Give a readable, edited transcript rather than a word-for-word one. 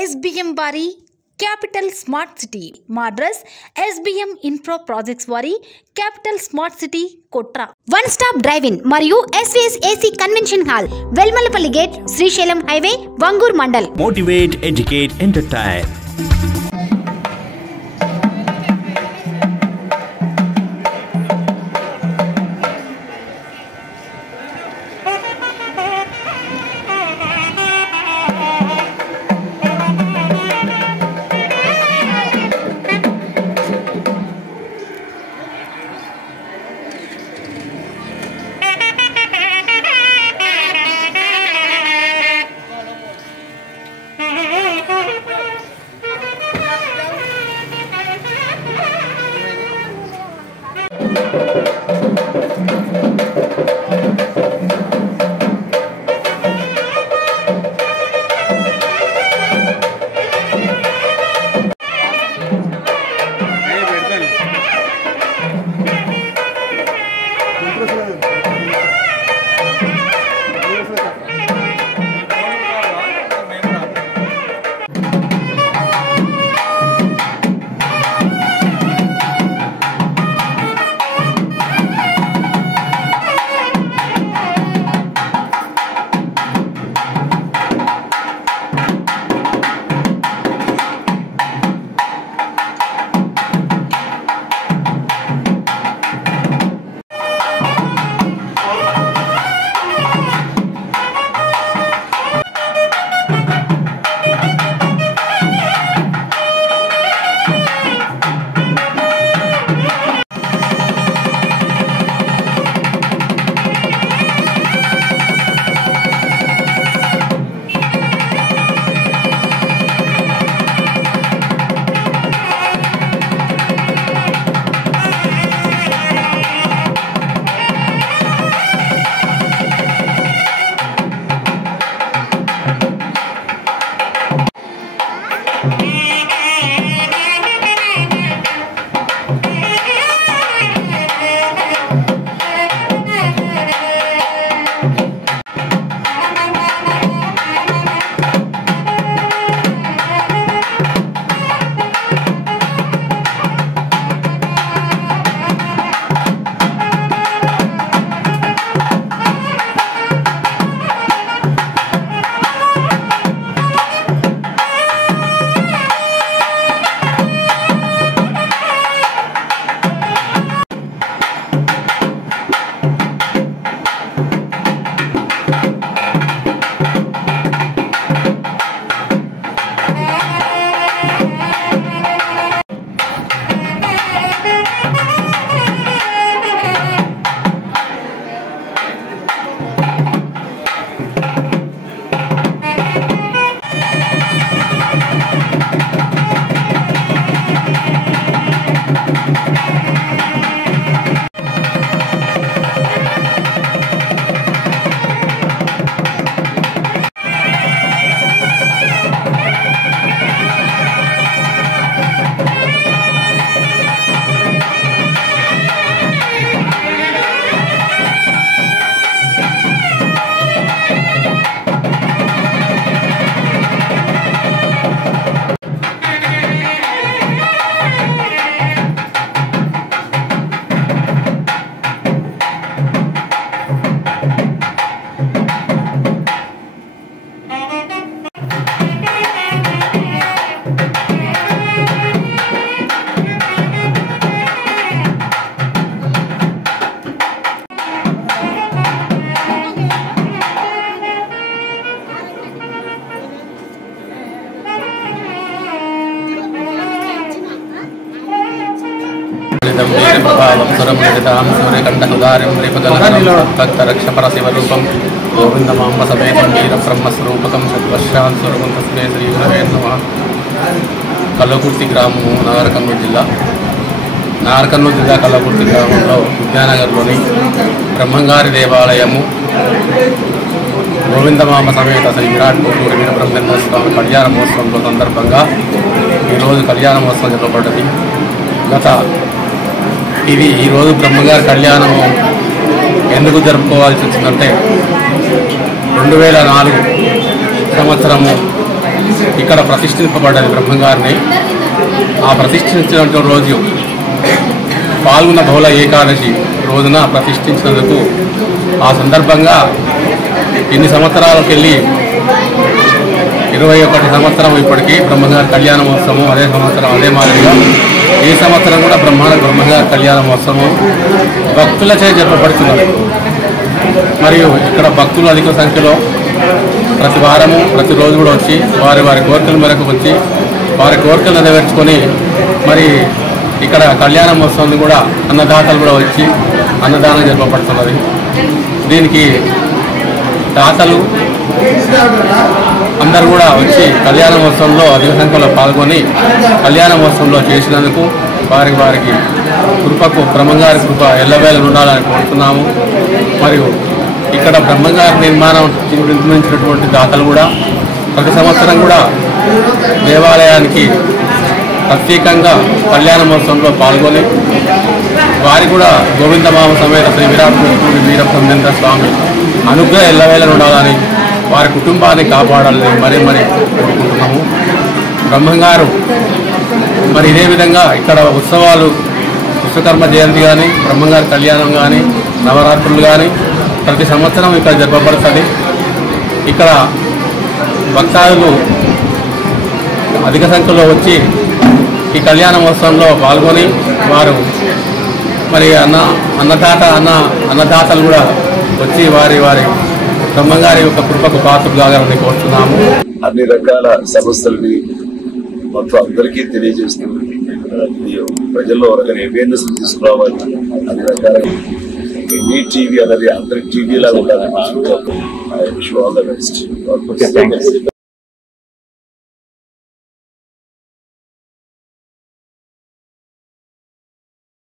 SBM వారి capital smart city మా address SBM infra projects వారి capital smart city Kotra one stop drive in మరియు SVS AC convention hall Velmalapalli gate Srisailam highway Vangoor mandal. Motivate educate entertain. రక్షపరశివరూపం గోవిందమాంబ సమేతం వీరబ్రహ్మస్వరూపకం సద్వశ్రాంతస్వరూపం తస్మై శ్రీ గురవే నమః. కల్లకుర్తి గ్రామము నాగర్కర్నూలు జిల్లా. నాగర్కర్నూలు జిల్లా కల్లకుర్తి గ్రామంలో విద్యానగర్లోని బ్రహ్మంగారి దేవాలయము గోవిందమాంబ సమేత శ్రీ విరాట్ కోటూరి వీరబ్రహ్మేంద్ర స్వామి కళ్యాణ మహోత్సవంలో సందర్భంగా ఈరోజు కళ్యాణ మహోత్సవం జరపబడ్డది. ఈరోజు బ్రహ్మంగారి కళ్యాణము ఎందుకు జరుపుకోవాల్సి వచ్చిందంటే 2004 సంవత్సరము ఇక్కడ ప్రతిష్ఠింపబడ్డది బ్రహ్మంగారిని. ఆ ప్రతిష్ఠించినటువంటి రోజు పాల్గొన్న బహుళ ఏకాదశి రోజున ప్రతిష్ఠించినందుకు ఆ సందర్భంగా ఇన్ని సంవత్సరాలకు వెళ్ళి 21 సంవత్సరం ఇప్పటికీ బ్రహ్మంగారి కళ్యాణ మహోత్సవం అదే సంవత్సరం అదే మాదిరిగా ఈ సంవత్సరం కూడా బ్రహ్మంగారి కళ్యాణ మహోత్సవం భక్తులచే జరపబడుతున్నది. మరియు ఇక్కడ భక్తులు అధిక సంఖ్యలో ప్రతి వారము ప్రతిరోజు కూడా వచ్చి వారి కోరికల మేరకు వచ్చి వారి కోరికలు నెరవేర్చుకొని మరి ఇక్కడ కళ్యాణ మహోత్సవాన్ని కూడా అన్నదాతలు కూడా వచ్చి అన్నదానం జరపబడుతున్నది. దీనికి దాతలు అందరూ కూడా వచ్చి కళ్యాణ మహోత్సవంలో అధిక సంఖ్యలో పాల్గొని కళ్యాణ మహోత్సవంలో చేసినందుకు వారికి కృపకు బ్రహ్మంగారి కృప ఎల్లవేళ ఉండాలని కోరుతున్నాము. మరియు ఇక్కడ బ్రహ్మంగారి నిర్మించినటువంటి దాతలు కూడా ప్రతి సంవత్సరం కూడా దేవాలయానికి ప్రత్యేకంగా కళ్యాణ మహోత్సవంలో పాల్గొని వారి కూడా గోవిందమామ సమేత శ్రీ వీరబ్రహ్మేంద్ర స్వామి అనుగ్రహం ఎల్లవేళ ఉండాలని వారి కుటుంబాన్ని కాపాడాలని మరీ కోరుకుంటున్నాము. బ్రహ్మంగారు మరి ఇదే విధంగా ఇక్కడ ఉత్సవాలు విశ్వకర్మ జయంతి కానీ బ్రహ్మంగారి కళ్యాణం కానీ నవరాత్రులు కానీ ప్రతి సంవత్సరం ఇక్కడ జరపబడుతుంది. ఇక్కడ భక్తాదులు అధిక సంఖ్యలో వచ్చి ఈ కళ్యాణ మహోత్సవంలో పాల్గొని వారు మరి అన్నదాతలు కూడా వచ్చి వారి బ్రహ్మంగారి యొక్క కృపకు పాత్రలు కావాలని కోరుతున్నాము. అన్ని రకాల సమస్యలని మొత్తం అందరికీ తెలియజేస్తున్నాం. ప్రజల్లో అవేర్నెస్ తీసుకురావాలి. అన్ని రకాల మీ టీవీ అనేది అందరి టీవీ లాగా ఉండాలి.